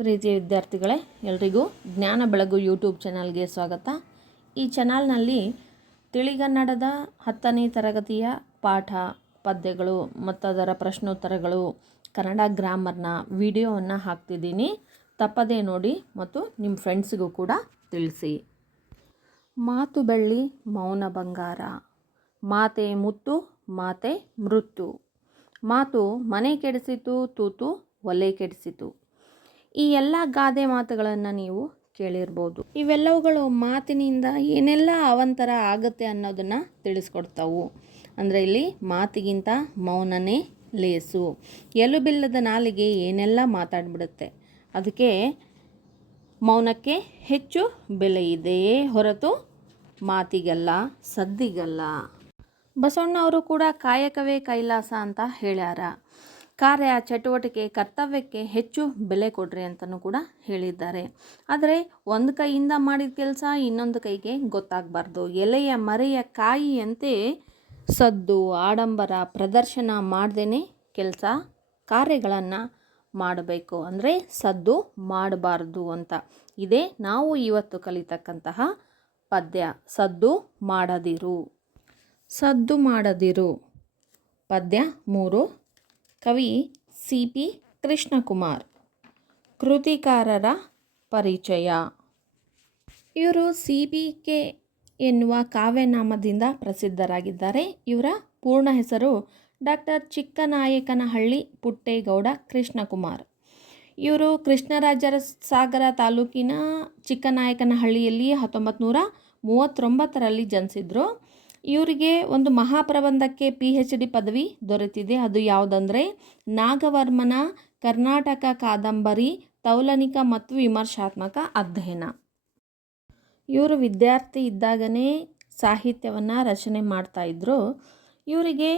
ಪ್ರೀತಿಯ ವಿದ್ಯಾರ್ಥಿಗಳೇ, ಎಲ್ರಿಗೂ ಜ್ಞಾನ ಬೆಳಗು ಯೂಟ್ಯೂಬ್ ಚಾನಲ್ಗೆ ಸ್ವಾಗತ. ಈ ಚಾನಲ್ನಲ್ಲಿ ತಿಳಿಗನ್ನಡದ 10ನೇ ತರಗತಿಯ ಪಾಠ ಪದ್ಯಗಳು ಮತ್ತು ಅದರ ಪ್ರಶ್ನೋತ್ತರಗಳು, ಕನ್ನಡ ಗ್ರಾಮರ್ನ ವಿಡಿಯೋವನ್ನು ಹಾಕ್ತಿದ್ದೀನಿ. ತಪ್ಪದೇ ನೋಡಿ ಮತ್ತು ನಿಮ್ಮ ಫ್ರೆಂಡ್ಸಿಗೂ ಕೂಡ ತಿಳಿಸಿ. ಮಾತು ಬೆಳ್ಳಿ ಮೌನ ಬಂಗಾರ, ಮಾತೆ ಮುತ್ತು ಮಾತೆ ಮೃತ್ಯು, ಮಾತು ಮನೆ ಕೆಡಿಸಿತು ತೂತು ಒಲೆ ಕೆಡಿಸಿತು. ಈ ಎಲ್ಲ ಗಾದೆ ಮಾತುಗಳನ್ನು ನೀವು ಕೇಳಿರ್ಬೋದು. ಇವೆಲ್ಲವುಗಳು ಮಾತಿನಿಂದ ಏನೆಲ್ಲ ಅವಾಂತರ ಆಗುತ್ತೆ ಅನ್ನೋದನ್ನು ತಿಳಿಸ್ಕೊಡ್ತಾವು. ಅಂದರೆ ಇಲ್ಲಿ ಮಾತಿಗಿಂತ ಮೌನನೇ ಲೇಸು, ಎಲುಬಿಲ್ಲದ ನಾಲಿಗೆ ಏನೆಲ್ಲ ಮಾತಾಡ್ಬಿಡುತ್ತೆ. ಅದಕ್ಕೆ ಮೌನಕ್ಕೆ ಹೆಚ್ಚು ಬೆಲೆ ಇದೆಯೇ ಹೊರತು ಮಾತಿಗಲ್ಲ, ಸದ್ದಿಗಲ್ಲ. ಬಸವಣ್ಣವರು ಕೂಡ ಕಾಯಕವೇ ಕೈಲಾಸ ಅಂತ ಹೇಳ್ಯಾರ. ಕಾರ್ಯ, ಚಟುವಟಿಕೆ, ಕರ್ತವ್ಯಕ್ಕೆ ಹೆಚ್ಚು ಬೆಲೆ ಕೊಡ್ರಿ ಅಂತಲೂ ಕೂಡ ಹೇಳಿದ್ದಾರೆ. ಆದರೆ ಒಂದು ಕೈಯಿಂದ ಮಾಡಿದ ಕೆಲಸ ಇನ್ನೊಂದು ಕೈಗೆ ಗೊತ್ತಾಗಬಾರ್ದು. ಎಲೆಯ ಮರೆಯ ಕಾಯಿಯಂತೆ ಸದ್ದು, ಆಡಂಬರ, ಪ್ರದರ್ಶನ ಮಾಡ್ದೇ ಕೆಲಸ ಕಾರ್ಯಗಳನ್ನು ಮಾಡಬೇಕು. ಅಂದರೆ ಸದ್ದು ಮಾಡಬಾರ್ದು ಅಂತ. ಇದೇ ನಾವು ಇವತ್ತು ಕಲಿತಕ್ಕಂತಹ ಪದ್ಯ. ಸದ್ದು ಮಾಡದಿರು, ಸದ್ದು ಮಾಡದಿರು. ಪದ್ಯ 3. ಕವಿ CP ಕೃಷ್ಣಕುಮಾರ್. ಕೃತಿಕಾರರ ಪರಿಚಯ. ಇವರು CPK ಎನ್ನುವ ಕಾವ್ಯನಾಮದಿಂದ ಪ್ರಸಿದ್ಧರಾಗಿದ್ದಾರೆ. ಇವರ ಪೂರ್ಣ ಹೆಸರು ಡಾಕ್ಟರ್ ಚಿಕ್ಕನಾಯಕನಹಳ್ಳಿ ಪುಟ್ಟೇಗೌಡ ಕೃಷ್ಣಕುಮಾರ್. ಇವರು ಕೃಷ್ಣರಾಜಸಾಗರ ತಾಲೂಕಿನ ಚಿಕ್ಕನಾಯಕನಹಳ್ಳಿಯಲ್ಲಿ 1939ರಲ್ಲಿ ಜನಿಸಿದ್ರು. ಇವರಿಗೆ ಒಂದು ಮಹಾಪ್ರಬಂಧಕ್ಕೆ PhD ಪದವಿ ದೊರೆತಿದೆ. ಅದು ಯಾವುದಂದರೆ ನಾಗವರ್ಮನ ಕರ್ನಾಟಕ ಕಾದಂಬರಿ ತೌಲನಿಕ ಮತ್ತು ವಿಮರ್ಶಾತ್ಮಕ ಅಧ್ಯಯನ. ಇವರು ವಿದ್ಯಾರ್ಥಿ ಇದ್ದಾಗನೇ ಸಾಹಿತ್ಯವನ್ನು ರಚನೆ ಮಾಡ್ತಾಯಿದ್ರು. ಇವರಿಗೆ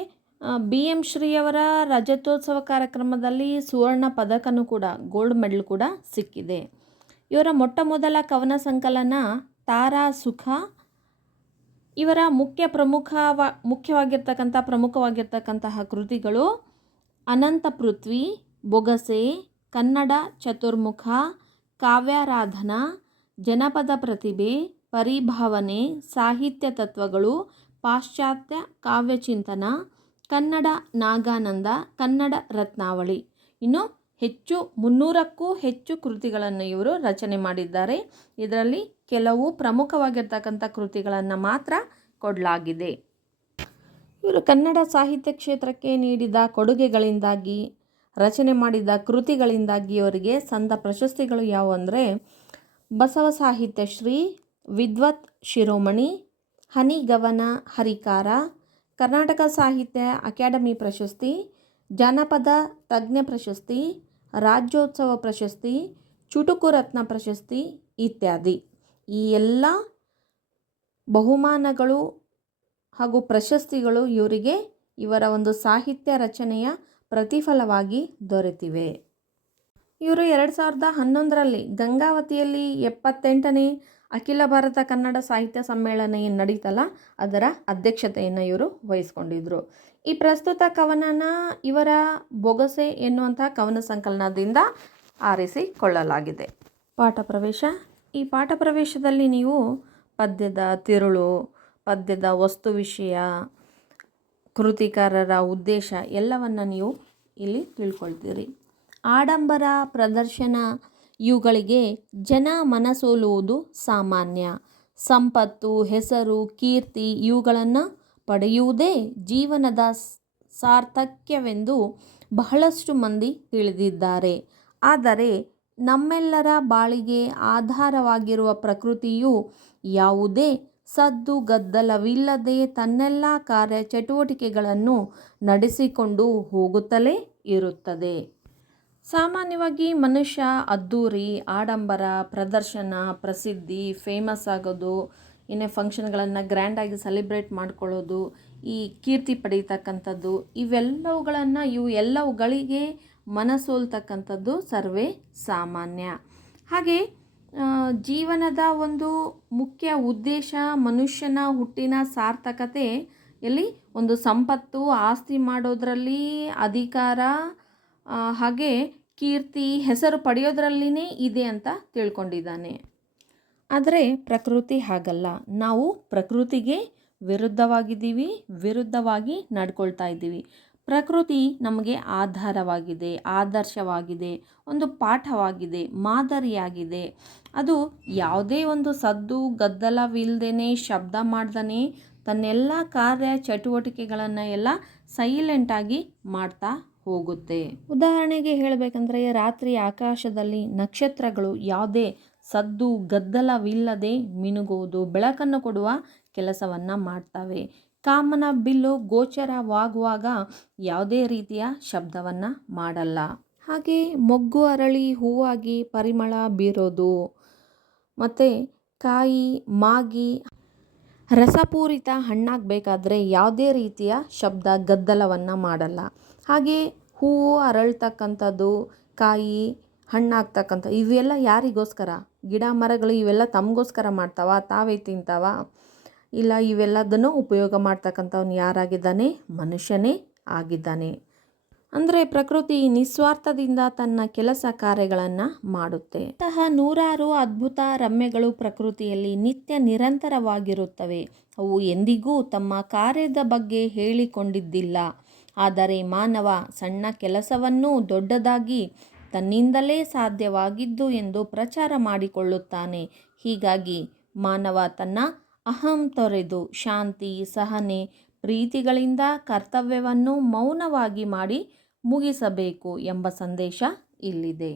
BM ಶ್ರೀಯವರ ರಜತೋತ್ಸವ ಕಾರ್ಯಕ್ರಮದಲ್ಲಿ ಸುವರ್ಣ ಪದಕನೂ ಕೂಡ, ಗೋಲ್ಡ್ ಮೆಡಲ್ ಕೂಡ ಸಿಕ್ಕಿದೆ. ಇವರ ಮೊಟ್ಟ ಮೊದಲ ಕವನ ಸಂಕಲನ ತಾರಾ ಸುಖ. ಇವರ ಪ್ರಮುಖವಾಗಿರ್ತಕ್ಕಂತಹ ಕೃತಿಗಳು ಅನಂತ ಪೃಥ್ವಿ, ಬೊಗಸೆ, ಕನ್ನಡ ಚತುರ್ಮುಖ, ಕಾವ್ಯಾರಾಧನಾ, ಜನಪದ ಪ್ರತಿಭೆ, ಪರಿಭಾವನೆ, ಸಾಹಿತ್ಯ ತತ್ವಗಳು, ಪಾಶ್ಚಾತ್ಯ ಕಾವ್ಯಚಿಂತನ, ಕನ್ನಡ ನಾಗಾನಂದ, ಕನ್ನಡ ರತ್ನಾವಳಿ. ಇನ್ನು 300ಕ್ಕೂ ಹೆಚ್ಚು ಕೃತಿಗಳನ್ನು ಇವರು ರಚನೆ ಮಾಡಿದ್ದಾರೆ. ಇದರಲ್ಲಿ ಕೆಲವು ಪ್ರಮುಖವಾಗಿರ್ತಕ್ಕಂಥ ಕೃತಿಗಳನ್ನು ಮಾತ್ರ ಕೊಡಲಾಗಿದೆ. ಇವರು ಕನ್ನಡ ಸಾಹಿತ್ಯ ಕ್ಷೇತ್ರಕ್ಕೆ ನೀಡಿದ ಕೊಡುಗೆಗಳಿಂದಾಗಿ, ರಚನೆ ಮಾಡಿದ ಕೃತಿಗಳಿಂದಾಗಿ ಇವರಿಗೆ ಸಂದ ಪ್ರಶಸ್ತಿಗಳು ಯಾವುವು ಅಂದರೆ ಬಸವ ಸಾಹಿತ್ಯ ಶ್ರೀ, ವಿದ್ವತ್ ಶಿರೋಮಣಿ, ಹನಿಗವನ ಹರಿಕಾರ, ಕರ್ನಾಟಕ ಸಾಹಿತ್ಯ ಅಕಾಡೆಮಿ ಪ್ರಶಸ್ತಿ, ಜಾನಪದ ತಜ್ಞ ಪ್ರಶಸ್ತಿ, ರಾಜ್ಯೋತ್ಸವ ಪ್ರಶಸ್ತಿ, ಚುಟುಕು ರತ್ನ ಪ್ರಶಸ್ತಿ ಇತ್ಯಾದಿ. ಈ ಎಲ್ಲ ಬಹುಮಾನಗಳು ಹಾಗೂ ಪ್ರಶಸ್ತಿಗಳು ಇವರಿಗೆ ಇವರ ಒಂದು ಸಾಹಿತ್ಯ ರಚನೆಯ ಪ್ರತಿಫಲವಾಗಿ ದೊರೆತಿವೆ. ಇವರು 2011ರಲ್ಲಿ ಗಂಗಾವತಿಯಲ್ಲಿ 78ನೇ ಅಖಿಲ ಭಾರತ ಕನ್ನಡ ಸಾಹಿತ್ಯ ಸಮ್ಮೇಳನ ಏನು ನಡೀತಲ್ಲ, ಅದರ ಅಧ್ಯಕ್ಷತೆಯನ್ನು ಇವರು ವಹಿಸ್ಕೊಂಡಿದ್ರು. ಈ ಪ್ರಸ್ತುತ ಕವನನ ಇವರ ಬೊಗಸೆ ಎನ್ನುವಂಥ ಕವನ ಸಂಕಲನದಿಂದ ಆರಿಸಿಕೊಳ್ಳಲಾಗಿದೆ. ಪಾಠ ಪ್ರವೇಶ. ಈ ಪಾಠ ಪ್ರವೇಶದಲ್ಲಿ ನೀವು ಪದ್ಯದ ತಿರುಳು, ಪದ್ಯದ ವಸ್ತು ವಿಷಯ, ಕೃತಿಕಾರರ ಉದ್ದೇಶ ಎಲ್ಲವನ್ನು ನೀವು ಇಲ್ಲಿ ತಿಳ್ಕೊಳ್ತೀರಿ. ಆಡಂಬರ, ಪ್ರದರ್ಶನ ಇವುಗಳಿಗೆ ಜನ ಮನಸೋಲುವುದು ಸಾಮಾನ್ಯ. ಸಂಪತ್ತು, ಹೆಸರು, ಕೀರ್ತಿ ಇವುಗಳನ್ನು ಪಡೆಯುವುದೇ ಜೀವನದ ಸಾರ್ಥಕ್ಯವೆಂದು ಬಹಳಷ್ಟು ಮಂದಿ ತಿಳಿದಿದ್ದಾರೆ. ಆದರೆ ನಮ್ಮೆಲ್ಲರ ಬಾಳಿಗೆ ಆಧಾರವಾಗಿರುವ ಪ್ರಕೃತಿಯು ಯಾವುದೇ ಸದ್ದು ಗದ್ದಲವಿಲ್ಲದೆ ತನ್ನೆಲ್ಲ ಕಾರ್ಯ ಚಟುವಟಿಕೆಗಳನ್ನು ನಡೆಸಿಕೊಂಡು ಹೋಗುತ್ತಲೇ ಇರುತ್ತದೆ. ಸಾಮಾನ್ಯವಾಗಿ ಮನುಷ್ಯ ಅದ್ದೂರಿ, ಆಡಂಬರ, ಪ್ರದರ್ಶನ, ಪ್ರಸಿದ್ಧಿ, ಫೇಮಸ್ ಆಗೋದು, ಏನೇ ಫಂಕ್ಷನ್ಗಳನ್ನು ಗ್ರ್ಯಾಂಡಾಗಿ ಸೆಲೆಬ್ರೇಟ್ ಮಾಡ್ಕೊಳ್ಳೋದು, ಈ ಕೀರ್ತಿ ಪಡೀತಕ್ಕಂಥದ್ದು, ಇವೆಲ್ಲವುಗಳಿಗೆ ಮನಸೋಲ್ತಕ್ಕಂಥದ್ದು ಸರ್ವೇ ಸಾಮಾನ್ಯ. ಹಾಗೆ ಜೀವನದ ಒಂದು ಮುಖ್ಯ ಉದ್ದೇಶ, ಮನುಷ್ಯನ ಹುಟ್ಟಿನ ಸಾರ್ಥಕತೆ ಎಲ್ಲಿ ಒಂದು ಸಂಪತ್ತು, ಆಸ್ತಿ ಮಾಡೋದರಲ್ಲಿ, ಅಧಿಕಾರ, ಹಾಗೆ ಕೀರ್ತಿ ಹೆಸರು ಪಡೆಯೋದ್ರಲ್ಲಿನೇ ಇದೆ ಅಂತ ತಿಳ್ಕೊಂಡಿದ್ದಾನೆ. ಆದರೆ ಪ್ರಕೃತಿ ಹಾಗಲ್ಲ. ನಾವು ಪ್ರಕೃತಿಗೆ ವಿರುದ್ಧವಾಗಿದ್ದೀವಿ, ವಿರುದ್ಧವಾಗಿ ನಡ್ಕೊಳ್ತಾ ಇದ್ದೀವಿ. ಪ್ರಕೃತಿ ನಮಗೆ ಆಧಾರವಾಗಿದೆ, ಆದರ್ಶವಾಗಿದೆ, ಒಂದು ಪಾಠವಾಗಿದೆ, ಮಾದರಿಯಾಗಿದೆ. ಅದು ಯಾವುದೇ ಒಂದು ಸದ್ದು ಗದ್ದಲವಿಲ್ಲದೇ ಶಬ್ದ ಮಾಡ್ದೇ ತನ್ನೆಲ್ಲ ಕಾರ್ಯ ಚಟುವಟಿಕೆಗಳನ್ನು ಎಲ್ಲ ಸೈಲೆಂಟಾಗಿ ಮಾಡ್ತಾ ಹೋಗುತ್ತೆ. ಉದಾಹರಣೆಗೆ ಹೇಳಬೇಕಂದ್ರೆ ರಾತ್ರಿ ಆಕಾಶದಲ್ಲಿ ನಕ್ಷತ್ರಗಳು ಯಾವುದೇ ಸದ್ದು ಗದ್ದಲವಿಲ್ಲದೆ ಮಿನುಗುವುದು, ಬೆಳಕನ್ನು ಕೊಡುವ ಕೆಲಸವನ್ನು ಮಾಡ್ತವೆ. ಕಾಮನ ಬಿಲ್ಲು ಗೋಚರವಾಗುವಾಗ ಯಾವುದೇ ರೀತಿಯ ಶಬ್ದವನ್ನು ಮಾಡಲ್ಲ. ಹಾಗೆ ಮೊಗ್ಗು ಅರಳಿ ಹೂವಾಗಿ ಪರಿಮಳ ಬೀರೋದು, ಮತ್ತು ಕಾಯಿ ಮಾಗಿ ರಸಪೂರಿತ ಹಣ್ಣಾಗಬೇಕಾದ್ರೆ ಯಾವುದೇ ರೀತಿಯ ಶಬ್ದ ಗದ್ದಲವನ್ನು ಮಾಡಲ್ಲ. ಹಾಗೆ ಹೂವು ಅರಳ್ತಕ್ಕಂಥದ್ದು, ಕಾಯಿ ಹಣ್ಣಾಗ್ತಕ್ಕಂಥ ಇವೆಲ್ಲ ಯಾರಿಗೋಸ್ಕರ? ಗಿಡ ಮರಗಳು ಇವೆಲ್ಲ ತಮಗೋಸ್ಕರ ಮಾಡ್ತಾವ? ತಾವೇ ತಿಂತಾವ? ಇಲ್ಲ, ಇವೆಲ್ಲದನ್ನು ಉಪಯೋಗ ಮಾಡ್ತಕ್ಕಂಥವ್ನು ಯಾರಾಗಿದ್ದಾನೆ? ಮನುಷ್ಯನೇ ಆಗಿದ್ದಾನೆ. ಅಂದರೆ ಪ್ರಕೃತಿ ನಿಸ್ವಾರ್ಥದಿಂದ ತನ್ನ ಕೆಲಸ ಕಾರ್ಯಗಳನ್ನು ಮಾಡುತ್ತೆ. ಇಂತಹ ನೂರಾರು ಅದ್ಭುತ ರಮ್ಯಗಳು ಪ್ರಕೃತಿಯಲ್ಲಿ ನಿತ್ಯ ನಿರಂತರವಾಗಿರುತ್ತವೆ. ಅವು ಎಂದಿಗೂ ತಮ್ಮ ಕಾರ್ಯದ ಬಗ್ಗೆ ಹೇಳಿಕೊಂಡಿದ್ದಿಲ್ಲ. ಆದರೆ ಮಾನವ ಸಣ್ಣ ಕೆಲಸವನ್ನೂ ದೊಡ್ಡದಾಗಿ ತನ್ನಿಂದಲೇ ಸಾಧ್ಯವಾಗಿದ್ದು ಎಂದು ಪ್ರಚಾರ ಮಾಡಿಕೊಳ್ಳುತ್ತಾನೆ. ಹೀಗಾಗಿ ಮಾನವ ತನ್ನ ಅಹಂ ತೊರೆದು ಶಾಂತಿ, ಸಹನೆ, ಪ್ರೀತಿಗಳಿಂದ ಕರ್ತವ್ಯವನ್ನು ಮೌನವಾಗಿ ಮಾಡಿ ಮುಗಿಸಬೇಕು ಎಂಬ ಸಂದೇಶ ಇಲ್ಲಿದೆ.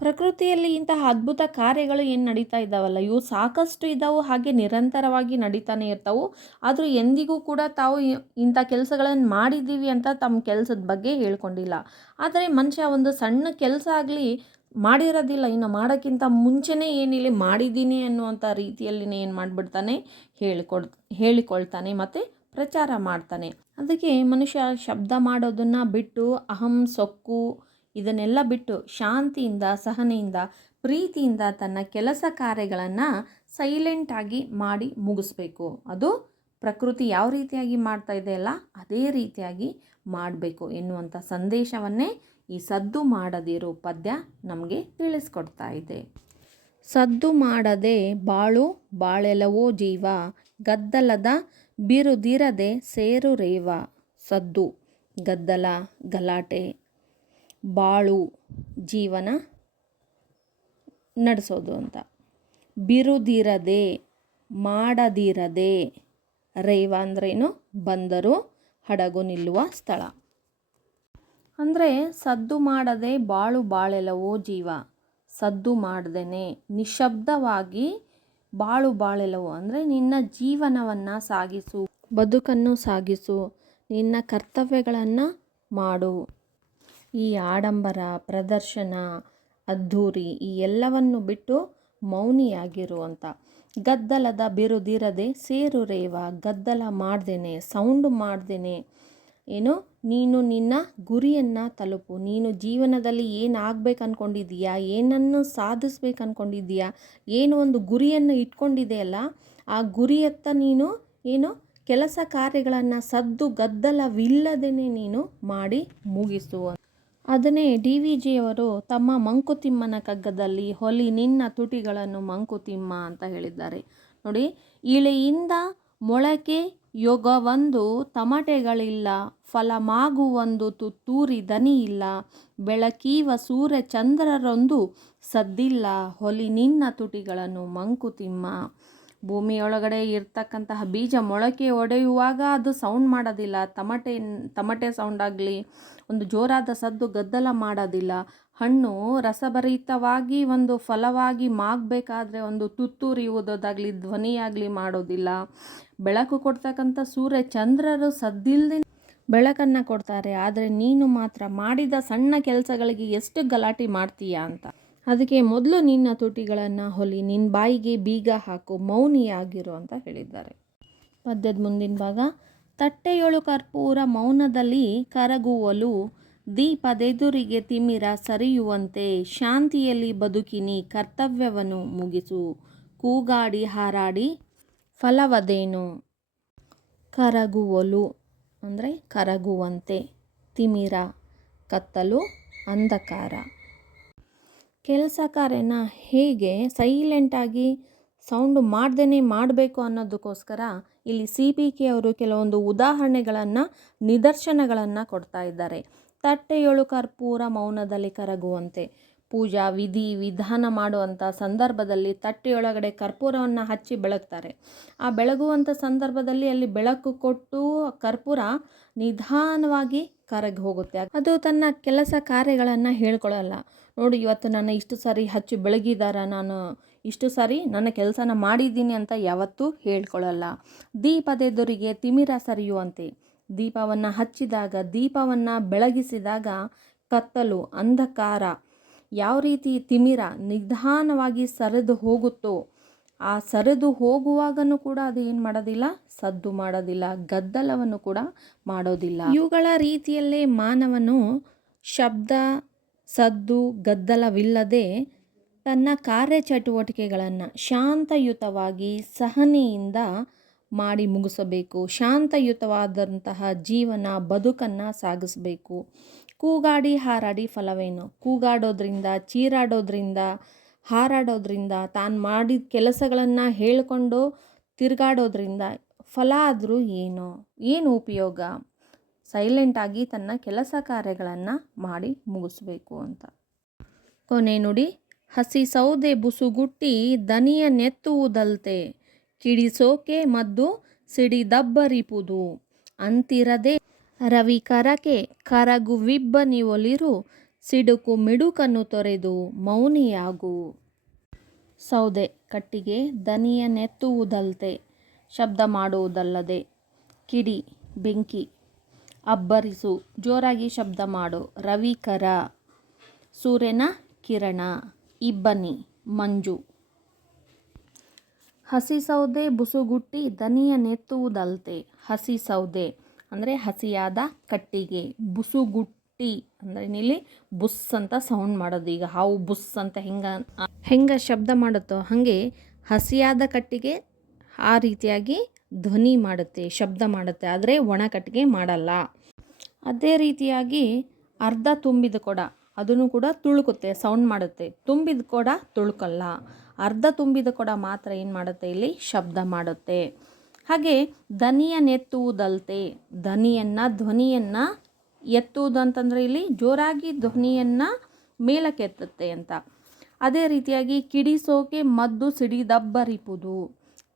ಪ್ರಕೃತಿಯಲ್ಲಿ ಇಂತಹ ಅದ್ಭುತ ಕಾರ್ಯಗಳು ಏನು ನಡೀತಾ ಇದ್ದಾವಲ್ಲ, ಇವು ಸಾಕಷ್ಟು ಇದ್ದಾವೆ, ಹಾಗೆ ನಿರಂತರವಾಗಿ ನಡೀತಾನೆ ಇರ್ತಾವೆ. ಆದರೂ ಎಂದಿಗೂ ಕೂಡ ತಾವು ಇಂಥ ಕೆಲಸಗಳನ್ನು ಮಾಡಿದ್ದೀವಿ ಅಂತ ತಮ್ಮ ಕೆಲಸದ ಬಗ್ಗೆ ಹೇಳ್ಕೊಂಡಿಲ್ಲ. ಆದರೆ ಮನುಷ್ಯ ಒಂದು ಸಣ್ಣ ಕೆಲಸ ಆಗಲಿ ಮಾಡಿರೋದಿಲ್ಲ, ಇನ್ನು ಮಾಡೋಕ್ಕಿಂತ ಮುಂಚೆನೇ ಏನಿಲ್ಲ ಮಾಡಿದ್ದೀನಿ ಅನ್ನುವಂಥ ರೀತಿಯಲ್ಲಿನೇ ಏನು ಮಾಡಿಬಿಡ್ತಾನೆ, ಹೇಳಿಕೊಳ್ತಾನೆ ಮತ್ತು ಪ್ರಚಾರ ಮಾಡ್ತಾನೆ. ಅದಕ್ಕೆ ಮನುಷ್ಯ ಶಬ್ದ ಮಾಡೋದನ್ನು ಬಿಟ್ಟು ಅಹಂ ಸೊಕ್ಕು ಇದನ್ನೆಲ್ಲ ಬಿಟ್ಟು ಶಾಂತಿಯಿಂದ, ಸಹನೆಯಿಂದ, ಪ್ರೀತಿಯಿಂದ ತನ್ನ ಕೆಲಸ ಕಾರ್ಯಗಳನ್ನು ಸೈಲೆಂಟಾಗಿ ಮಾಡಿ ಮುಗಿಸ್ಬೇಕು. ಅದು ಪ್ರಕೃತಿ ಯಾವ ರೀತಿಯಾಗಿ ಮಾಡ್ತಾ ಇದೆಯಲ್ಲ ಅದೇ ರೀತಿಯಾಗಿ ಮಾಡಬೇಕು ಎನ್ನುವಂಥ ಸಂದೇಶವನ್ನೇ ಈ ಸದ್ದು ಮಾಡದಿರೋ ಪದ್ಯ ನಮಗೆ ತಿಳಿಸ್ಕೊಡ್ತಾ ಇದೆ. ಸದ್ದು ಮಾಡದೆ ಬಾಳು ಬಾಳೆಲವೋ ಜೀವ, ಗದ್ದಲದ ಬಿರುದಿರದೆ ಸೇರು ರೇವ. ಸದ್ದು ಗದ್ದಲ, ಗಲಾಟೆ, ಬಾಳು ಜೀವನ ನಡೆಸೋದು ಅಂತ. ಬಿರುದಿರದೆ, ಮಾಡದಿರದೆ, ರೇವ ಅಂದ್ರೇನು? ಬಂದರು, ಹಡಗು ನಿಲ್ಲುವ ಸ್ಥಳ. ಅಂದರೆ ಸದ್ದು ಮಾಡದೆ ಬಾಳು ಬಾಳೆಲವೋ ಜೀವ, ಸದ್ದು ಮಾಡ್ದೇನೆ ನಿಶಬ್ದವಾಗಿ ಬಾಳು ಬಾಳೆಲವೋ ಅಂದರೆ ನಿನ್ನ ಜೀವನವನ್ನು ಸಾಗಿಸು, ಬದುಕನ್ನು ಸಾಗಿಸು, ನಿನ್ನ ಕರ್ತವ್ಯಗಳನ್ನು ಮಾಡು. ಈ ಆಡಂಬರ, ಪ್ರದರ್ಶನ, ಅದ್ಧೂರಿ ಈ ಎಲ್ಲವನ್ನು ಬಿಟ್ಟು ಮೌನಿಯಾಗಿರುವಂಥ. ಗದ್ದಲದ ಬಿರುದಿರದೆ ಸೇರು ರೇವ, ಗದ್ದಲ ಮಾಡ್ದೇನೆ, ಸೌಂಡು ಮಾಡ್ದೇನೆ ಏನು ನೀನು ನಿನ್ನ ಗುರಿಯನ್ನು ತಲುಪು. ನೀನು ಜೀವನದಲ್ಲಿ ಏನಾಗಬೇಕು ಅಂದ್ಕೊಂಡಿದ್ದೀಯಾ, ಏನನ್ನು ಸಾಧಿಸ್ಬೇಕು ಅಂದ್ಕೊಂಡಿದ್ದೀಯಾ, ಏನು ಒಂದು ಗುರಿಯನ್ನು ಇಟ್ಕೊಂಡಿದೆಯಲ್ಲ ಆ ಗುರಿಯತ್ತ ನೀನು ಏನು ಕೆಲಸ ಕಾರ್ಯಗಳನ್ನು ಸದ್ದು ಗದ್ದಲವಿಲ್ಲದೇ ನೀನು ಮಾಡಿ ಮುಗಿಸು. ಅದನ್ನೇ DVG ಅವರು ತಮ್ಮ ಮಂಕುತಿಮ್ಮನ ಕಗ್ಗದಲ್ಲಿ ಹೊಲಿ ನಿನ್ನ ತುಟಿಗಳನ್ನು ಮಂಕುತಿಮ್ಮ ಅಂತ ಹೇಳಿದ್ದಾರೆ ನೋಡಿ. ಇಳೆಯಿಂದ ಮೊಳಕೆ ಯೋಗವೊಂದು ತಮಟೆಗಳಿಲ್ಲ, ಫಲಮಾಗುವೊಂದು ತುತ್ತೂರಿ ದನಿ ಇಲ್ಲ, ಬೆಳಕೀವ ಸೂರ್ಯ ಚಂದ್ರರೊಂದು ಸದ್ದಿಲ್ಲ, ಹೊಲಿ ನಿನ್ನ ತುಟಿಗಳನ್ನು ಮಂಕುತಿಮ್ಮ. ಭೂಮಿಯೊಳಗಡೆ ಇರ್ತಕ್ಕಂತಹ ಬೀಜ ಮೊಳಕೆ ಒಡೆಯುವಾಗ ಅದು ಸೌಂಡ್ ಮಾಡೋದಿಲ್ಲ, ತಮಟೆ ಸೌಂಡ್ ಆಗಲಿ, ಒಂದು ಜೋರಾದ ಸದ್ದು ಗದ್ದಲ ಮಾಡೋದಿಲ್ಲ. ಹಣ್ಣು ರಸಭರಿತವಾಗಿ ಒಂದು ಫಲವಾಗಿ ಮಾಗಬೇಕಾದ್ರೆ ಒಂದು ತುತ್ತೂರಿ ಊದೋದಾಗಲಿ, ಧ್ವನಿಯಾಗಲಿ ಮಾಡೋದಿಲ್ಲ. ಬೆಳಕು ಕೊಡ್ತಕ್ಕಂಥ ಸೂರ್ಯ ಚಂದ್ರರು ಸದ್ದಿಲ್ಲದೆ ಬೆಳಕನ್ನು ಕೊಡ್ತಾರೆ. ಆದರೆ ನೀನು ಮಾತ್ರ ಮಾಡಿದ ಸಣ್ಣ ಕೆಲಸಗಳಿಗೆ ಎಷ್ಟು ಗಲಾಟೆ ಮಾಡ್ತೀಯಾ ಅಂತ. ಅದಕ್ಕೆ ಮೊದಲು ನಿನ್ನ ತುಟಿಗಳನ್ನು ಹೊಲಿ, ನಿನ್ನ ಬಾಯಿಗೆ ಬೀಗ ಹಾಕು, ಮೌನಿಯಾಗಿರು ಅಂತ ಹೇಳಿದ್ದಾರೆ. ಪದ್ಯದ ಮುಂದಿನ ಭಾಗ. ತಟ್ಟೆಯೊಳು ಕರ್ಪೂರ ಮೌನದಲ್ಲಿ ಕರಗುವಲು, ದೀಪದೆದುರಿಗೆ ತಿಮಿರ ಸರಿಯುವಂತೆ, ಶಾಂತಿಯಲ್ಲಿ ಬದುಕಿನಿ ಕರ್ತವ್ಯವನ್ನು ಮುಗಿಸು, ಕೂಗಾಡಿ ಹಾರಾಡಿ ಫಲವದೇನು. ಕರಗುವಲು ಅಂದರೆ ಕರಗುವಂತೆ, ತಿಮಿರ ಕತ್ತಲು ಅಂಧಕಾರ. ಕೆಲಸ ಕಾರ್ಯನ ಹೇಗೆ ಸೈಲೆಂಟಾಗಿ ಸೌಂಡು ಮಾಡ್ದೇ ಮಾಡಬೇಕು ಅನ್ನೋದಕ್ಕೋಸ್ಕರ ಇಲ್ಲಿ CPK ಅವರು ಕೆಲವೊಂದು ಉದಾಹರಣೆಗಳನ್ನು, ನಿದರ್ಶನಗಳನ್ನು ಕೊಡ್ತಾ ಇದ್ದಾರೆ. ತಟ್ಟೆಯೊಳು ಕರ್ಪೂರ ಮೌನದಲ್ಲಿ ಕರಗುವಂತೆ. ಪೂಜಾ ವಿಧಿ ವಿಧಾನ ಮಾಡುವಂಥ ಸಂದರ್ಭದಲ್ಲಿ ತಟ್ಟೆಯೊಳಗಡೆ ಕರ್ಪೂರವನ್ನು ಹಚ್ಚಿ ಬೆಳಗ್ತಾರೆ. ಆ ಬೆಳಗುವಂಥ ಸಂದರ್ಭದಲ್ಲಿ ಅಲ್ಲಿ ಬೆಳಕು ಕೊಟ್ಟು ಕರ್ಪೂರ ನಿಧಾನವಾಗಿ ಕರಗಿ ಹೋಗುತ್ತೆ. ಅದು ತನ್ನ ಕೆಲಸ ಕಾರ್ಯಗಳನ್ನು ಹೇಳ್ಕೊಳ್ಳಲ್ಲ. ನೋಡಿ, ಇವತ್ತು ನಾನು ಇಷ್ಟು ಸಾರಿ ಹಚ್ಚಿ ಬೆಳಗಿದಾರ, ನಾನು ಇಷ್ಟು ಸಾರಿ ನನ್ನ ಕೆಲಸನ ಮಾಡಿದ್ದೀನಿ ಅಂತ ಯಾವತ್ತೂ ಹೇಳ್ಕೊಳ್ಳಲ್ಲ. ದೀಪದೆದುರಿಗೆ ತಿಮಿರ ಸರಿಯುವಂತೆ. ದೀಪವನ್ನು ಹಚ್ಚಿದಾಗ, ದೀಪವನ್ನು ಬೆಳಗಿಸಿದಾಗ ಕತ್ತಲು, ಅಂಧಕಾರ ಯಾವ ರೀತಿ ತಿಮಿರ ನಿಧಾನವಾಗಿ ಸರಿದು ಹೋಗುತ್ತೋ, ಆ ಸರಿದು ಹೋಗುವಾಗನೂ ಕೂಡ ಅದು ಏನು ಮಾಡೋದಿಲ್ಲ, ಸದ್ದು ಮಾಡೋದಿಲ್ಲ, ಗದ್ದಲವನ್ನು ಕೂಡ ಮಾಡೋದಿಲ್ಲ. ಇವುಗಳ ರೀತಿಯಲ್ಲೇ ಮಾನವನು ಶಬ್ದ, ಸದ್ದು, ಗದ್ದಲವಿಲ್ಲದೆ ತನ್ನ ಕಾರ್ಯಚಟುವಟಿಕೆಗಳನ್ನು ಶಾಂತಯುತವಾಗಿ ಸಹನೆಯಿಂದ ಮಾಡಿ ಮುಗಿಸಬೇಕು. ಶಾಂತಯುತವಾದಂತಹ ಜೀವನ, ಬದುಕನ್ನು ಸಾಗಿಸಬೇಕು. ಕೂಗಾಡಿ ಹಾರಾಡಿ ಫಲವೇನು? ಕೂಗಾಡೋದ್ರಿಂದ, ಚೀರಾಡೋದ್ರಿಂದ, ಹಾರಾಡೋದ್ರಿಂದ, ತಾನು ಮಾಡಿದ ಕೆಲಸಗಳನ್ನು ಹೇಳಿಕೊಂಡು ತಿರುಗಾಡೋದ್ರಿಂದ ಫಲ ಆದರೂ ಏನು ಉಪಯೋಗ? ಸೈಲೆಂಟಾಗಿ ತನ್ನ ಕೆಲಸ ಕಾರ್ಯಗಳನ್ನು ಮಾಡಿ ಮುಗಿಸ್ಬೇಕು ಅಂತ. ಕೊನೆ ನುಡಿ. ಹಸಿ ಸೌದೆ ಬುಸುಗುಟ್ಟಿ ದನಿಯ ನೆತ್ತುವುದಲ್ತೆ, ಕಿಡಿಸೋಕೆ ಮದ್ದು ಸಿಡಿದಬ್ಬರಿಪುದು. ಅಂತಿರದೆ ರವಿ ಕರಕೆ ಕರಗುವಿಬ್ಬನಿ ಒಲಿರು, ಸಿಡುಕು ಮಿಡುಕನ್ನು ತೊರೆದು ಮೌನಿಯಾಗು. ಸೌದೆ ಕಟ್ಟಿಗೆ ದನಿಯ ನೆತ್ತುವುದಲ್ತೆ, ಶಬ್ದ ಮಾಡುವುದಲ್ಲದೆ, ಕಿಡಿ ಬೆಂಕಿ, ಅಬ್ಬರಿಸು ಜೋರಾಗಿ ಶಬ್ದ ಮಾಡು, ರವಿಕರ ಸೂರ್ಯನ ಕಿರಣ, ಇಬ್ಬನಿ ಮಂಜು. ಹಸಿ ಸೌದೆ ಬುಸುಗುಟ್ಟಿ ದನಿಯ ನೆತ್ತುವುದಲ್ತೆ. ಹಸಿ ಸೌದೆ ಅಂದರೆ ಹಸಿಯಾದ ಕಟ್ಟಿಗೆ. ಬುಸುಗುಟ್ಟಿ ಅಂದರೆ ಇಲ್ಲಿ ಬುಸ್ ಅಂತ ಸೌಂಡ್ ಮಾಡೋದು. ಈಗ ಹಾವು ಬುಸ್ ಅಂತ ಹೆಂಗೆ ಶಬ್ದ ಮಾಡುತ್ತೋ ಹಾಗೆ ಹಸಿಯಾದ ಕಟ್ಟಿಗೆ ಆ ರೀತಿಯಾಗಿ ಧ್ವನಿ ಮಾಡುತ್ತೆ, ಶಬ್ದ ಮಾಡುತ್ತೆ. ಆದರೆ ಒಣ ಕಟ್ಟಿಗೆ ಮಾಡಲ್ಲ. ಅದೇ ರೀತಿಯಾಗಿ ಅರ್ಧ ತುಂಬಿದ ಕೊಡ ಅದನ್ನು ಕೂಡ ತುಳುಕುತ್ತೆ, ಸೌಂಡ್ ಮಾಡುತ್ತೆ. ತುಂಬಿದ ಕೊಡ ತುಳುಕಲ್ಲ. ಅರ್ಧ ತುಂಬಿದ ಕೊಡ ಮಾತ್ರ ಏನು ಮಾಡುತ್ತೆ, ಇಲ್ಲಿ ಶಬ್ದ ಮಾಡುತ್ತೆ. ಹಾಗೆ ದನಿಯ ನೆತ್ತುವುದಲ್ತೆ, ಧ್ವನಿಯನ್ನು ಎತ್ತುವುದು ಅಂತಂದರೆ ಇಲ್ಲಿ ಜೋರಾಗಿ ಧ್ವನಿಯನ್ನು ಮೇಲಕ್ಕೆ ಎತ್ತುತ್ತೆ ಅಂತ. ಅದೇ ರೀತಿಯಾಗಿ ಕಿಡಿಸೋಕೆ ಮದ್ದು ಸಿಡಿದಬ್ಬರಿಪುದು.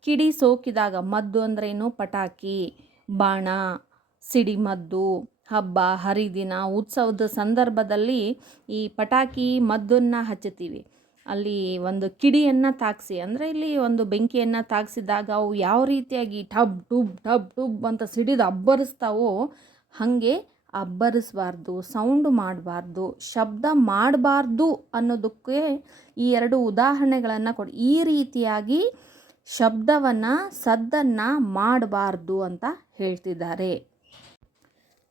ಕಿಡಿ ಸೋಕಿದಾಗ, ಮದ್ದು ಅಂದ್ರೇನು, ಪಟಾಕಿ, ಬಾಣ, ಸಿಡಿಮದ್ದು, ಹಬ್ಬ ಹರಿದಿನ, ಉತ್ಸವದ ಸಂದರ್ಭದಲ್ಲಿ ಈ ಪಟಾಕಿ ಮದ್ದನ್ನು ಹಚ್ಚುತ್ತೀವಿ. ಅಲ್ಲಿ ಒಂದು ಕಿಡಿಯನ್ನು ತಾಗಿಸಿ, ಅಂದರೆ ಇಲ್ಲಿ ಒಂದು ಬೆಂಕಿಯನ್ನು ತಾಗಿಸಿದಾಗ ಅವು ಯಾವ ರೀತಿಯಾಗಿ ಟಬ್ ಟುಬ್ ಟಬ್ ಟುಬ್ ಅಂತ ಸಿಡಿದು ಅಬ್ಬರಿಸ್ತಾವೋ ಹಾಗೆ ಅಬ್ಬರಿಸಬಾರ್ದು, ಸೌಂಡು ಮಾಡಬಾರ್ದು, ಶಬ್ದ ಮಾಡಬಾರ್ದು ಅನ್ನೋದಕ್ಕೆ ಈ ಎರಡು ಉದಾಹರಣೆಗಳನ್ನು ಕೊಡಿ. ಈ ರೀತಿಯಾಗಿ ಶಬ್ದವನ್ನು, ಸದ್ದನ್ನು ಮಾಡಬಾರ್ದು ಅಂತ ಹೇಳ್ತಿದ್ದಾರೆ.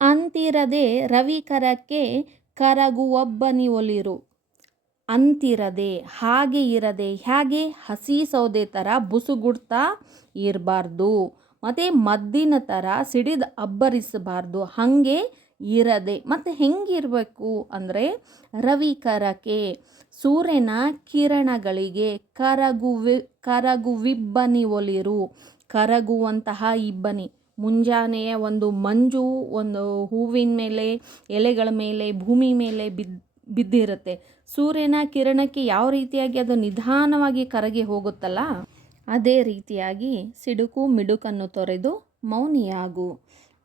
ಅಂತಿರದೆ ರವಿಕರಕ್ಕೆ ಕರಗುವಬ್ಬನಿ ಒಲಿರು. ಅಂತಿರದೆ, ಹಾಗೆ ಇರದೆ, ಹೇಗೆ ಹಸಿ ಸೌದೆ ಥರ ಬುಸುಗುಡ್ತಾ ಇರಬಾರ್ದು, ಮತ್ತು ಮದ್ದಿನ ಥರ ಸಿಡಿದು ಅಬ್ಬರಿಸಬಾರ್ದು. ಹಾಗೆ ಇರದೆ, ಮತ್ತು ಹೆಂಗಿರಬೇಕು ಅಂದರೆ ರವಿಕರಕ್ಕೆ, ಸೂರ್ಯನ ಕಿರಣಗಳಿಗೆ, ಕರಗುವಿಬ್ಬನಿ ಒಲಿರು, ಕರಗುವಂತಹ ಇಬ್ಬನಿ. ಮುಂಜಾನೆಯ ಒಂದು ಮಂಜು ಒಂದು ಹೂವಿನ ಮೇಲೆ, ಎಲೆಗಳ ಮೇಲೆ, ಭೂಮಿ ಮೇಲೆ ಬಿದ್ದಿರುತ್ತೆ. ಸೂರ್ಯನ ಕಿರಣಕ್ಕೆ ಯಾವ ರೀತಿಯಾಗಿ ಅದು ನಿಧಾನವಾಗಿ ಕರಗಿ ಹೋಗುತ್ತಲ್ಲ, ಅದೇ ರೀತಿಯಾಗಿ ಸಿಡುಕು ಮಿಡುಕನ್ನು ತೊರೆದು ಮೌನಿಯಾಗು.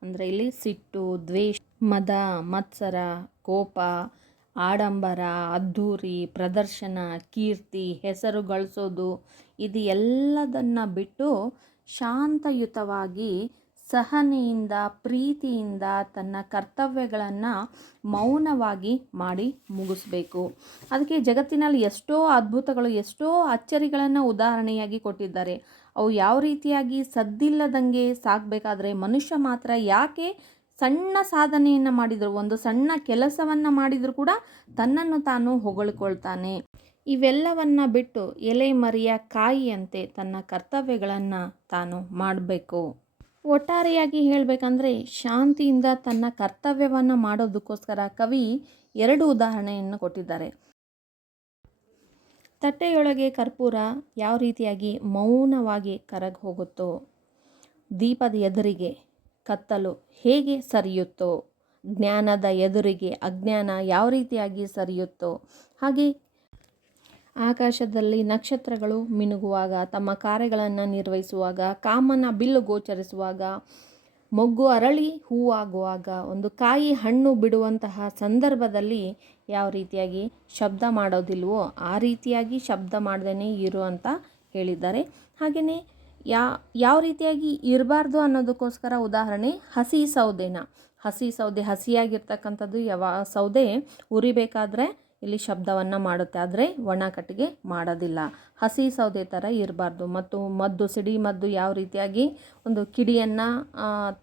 ಅಂದರೆ ಇಲ್ಲಿ ಸಿಟ್ಟು, ದ್ವೇಷ, ಮದ, ಮತ್ಸರ, ಕೋಪ, ಆಡಂಬರ, ಅದ್ಧೂರಿ, ಪ್ರದರ್ಶನ, ಕೀರ್ತಿ, ಹೆಸರು ಗಳಿಸೋದು, ಇದು ಎಲ್ಲದನ್ನು ಬಿಟ್ಟು ಶಾಂತಯುತವಾಗಿ ಸಹನೆಯಿಂದ, ಪ್ರೀತಿಯಿಂದ ತನ್ನ ಕರ್ತವ್ಯಗಳನ್ನು ಮೌನವಾಗಿ ಮಾಡಿ ಮುಗಿಸ್ಬೇಕು. ಅದಕ್ಕೆ ಜಗತ್ತಿನಲ್ಲಿ ಎಷ್ಟೋ ಅದ್ಭುತಗಳು, ಎಷ್ಟೋ ಅಚ್ಚರಿಗಳನ್ನು ಉದಾಹರಣೆಯಾಗಿ ಕೊಟ್ಟಿದ್ದಾರೆ. ಅವು ಯಾವ ರೀತಿಯಾಗಿ ಸದ್ದಿಲ್ಲದಂಗೆ ಸಾಗಬೇಕಾದ್ರೆ ಮನುಷ್ಯ ಮಾತ್ರ ಯಾಕೆ ಸಣ್ಣ ಸಾಧನೆಯನ್ನು ಮಾಡಿದರು, ಒಂದು ಸಣ್ಣ ಕೆಲಸವನ್ನು ಮಾಡಿದರೂ ಕೂಡ ತನ್ನನ್ನು ತಾನು ಹೊಗಳಿಕೊಳ್ತಾನೆ. ಇವೆಲ್ಲವನ್ನು ಬಿಟ್ಟು ಎಲೆ ಮರಿಯ ಕಾಯಿಯಂತೆ ತನ್ನ ಕರ್ತವ್ಯಗಳನ್ನು ತಾನು ಮಾಡಬೇಕು. ಒಟ್ಟಾರೆಯಾಗಿ ಹೇಳಬೇಕಂದ್ರೆ ಶಾಂತಿಯಿಂದ ತನ್ನ ಕರ್ತವ್ಯವನ್ನು ಮಾಡೋದಕ್ಕೋಸ್ಕರ ಕವಿ 2 ಉದಾಹರಣೆಯನ್ನು ಕೊಟ್ಟಿದ್ದಾರೆ. ತಟ್ಟೆಯೊಳಗೆ ಕರ್ಪೂರ ಯಾವ ರೀತಿಯಾಗಿ ಮೌನವಾಗಿ ಕರಗಿ ಹೋಗುತ್ತೋ, ದೀಪದ ಎದುರಿಗೆ ಕತ್ತಲು ಹೇಗೆ ಸರಿಯುತ್ತೋ, ಜ್ಞಾನದ ಎದುರಿಗೆ ಅಜ್ಞಾನ ಯಾವ ರೀತಿಯಾಗಿ ಸರಿಯುತ್ತೋ, ಹಾಗೆ ಆಕಾಶದಲ್ಲಿ ನಕ್ಷತ್ರಗಳು ಮಿನುಗುವಾಗ, ತಮ್ಮ ಕಾರ್ಯಗಳನ್ನು ನಿರ್ವಹಿಸುವಾಗ, ಕಾಮನ ಬಿಲ್ಲು ಗೋಚರಿಸುವಾಗ, ಮೊಗ್ಗು ಅರಳಿ ಹೂವಾಗುವಾಗ, ಒಂದು ಕಾಯಿ ಹಣ್ಣು ಬಿಡುವಂತಹ ಸಂದರ್ಭದಲ್ಲಿ ಯಾವ ರೀತಿಯಾಗಿ ಶಬ್ದ ಮಾಡೋದಿಲ್ವೋ ಆ ರೀತಿಯಾಗಿ ಶಬ್ದ ಮಾಡ್ದೇ ಇರು ಅಂತ ಹೇಳಿದ್ದಾರೆ. ಹಾಗೆಯೇ ಯಾವ ರೀತಿಯಾಗಿ ಇರಬಾರ್ದು ಅನ್ನೋದಕ್ಕೋಸ್ಕರ ಉದಾಹರಣೆ ಹಸಿ ಸೌದೆನ. ಹಸಿ ಸೌದೆ ಹಸಿಯಾಗಿರ್ತಕ್ಕಂಥದ್ದು ಸೌದೆ ಉರಿಬೇಕಾದ್ರೆ ಇಲ್ಲಿ ಶಬ್ದವನ್ನು ಮಾಡುತ್ತೆ, ಆದರೆ ಒಣ ಕಟ್ಟಿಗೆ ಮಾಡೋದಿಲ್ಲ. ಹಸಿ ಸೌದೆ ಥರ ಇರಬಾರ್ದು. ಮತ್ತು ಮದ್ದು ಸಿಡಿ ಮದ್ದು ಯಾವ ರೀತಿಯಾಗಿ ಒಂದು ಕಿಡಿಯನ್ನು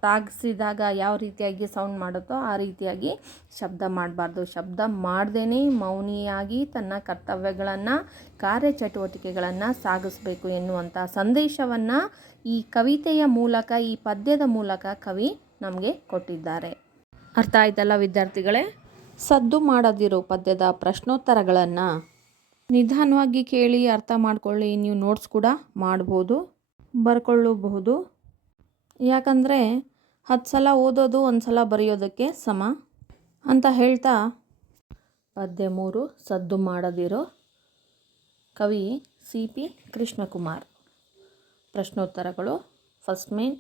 ತಾಗಿಸಿದಾಗ ಯಾವ ರೀತಿಯಾಗಿ ಸೌಂಡ್ ಮಾಡುತ್ತೋ ಆ ರೀತಿಯಾಗಿ ಶಬ್ದ ಮಾಡಬಾರ್ದು. ಶಬ್ದ ಮಾಡ್ದೇ ಮೌನಿಯಾಗಿ ತನ್ನ ಕರ್ತವ್ಯಗಳನ್ನು ಕಾರ್ಯಚಟುವಟಿಕೆಗಳನ್ನು ಸಾಗಿಸಬೇಕು ಎನ್ನುವಂಥ ಸಂದೇಶವನ್ನು ಈ ಕವಿತೆಯ ಮೂಲಕ, ಈ ಪದ್ಯದ ಮೂಲಕ ಕವಿ ನಮಗೆ ಕೊಟ್ಟಿದ್ದಾರೆ. ಅರ್ಥ ಆಯ್ತಲ್ಲ ವಿದ್ಯಾರ್ಥಿಗಳೇ? ಸದ್ದು ಮಾಡದಿರೋ ಪದ್ಯದ ಪ್ರಶ್ನೋತ್ತರಗಳನ್ನು ನಿಧಾನವಾಗಿ ಕೇಳಿ ಅರ್ಥ ಮಾಡ್ಕೊಳ್ಳಿ. ನೀವು ನೋಟ್ಸ್ ಕೂಡ ಮಾಡ್ಬೋದು, ಬರ್ಕೊಳ್ಳಬಹುದು. ಯಾಕಂದರೆ 10 ಸಲ ಓದೋದು 1 ಸಲ ಬರೆಯೋದಕ್ಕೆ ಸಮ ಅಂತ ಹೇಳ್ತಾ, ಪದ್ಯ 3 ಸದ್ದು ಮಾಡದಿರೋ, ಕವಿ CP ಕೃಷ್ಣಕುಮಾರ್. ಪ್ರಶ್ನೋತ್ತರಗಳು. ಫಸ್ಟ್ ಮೇನ್,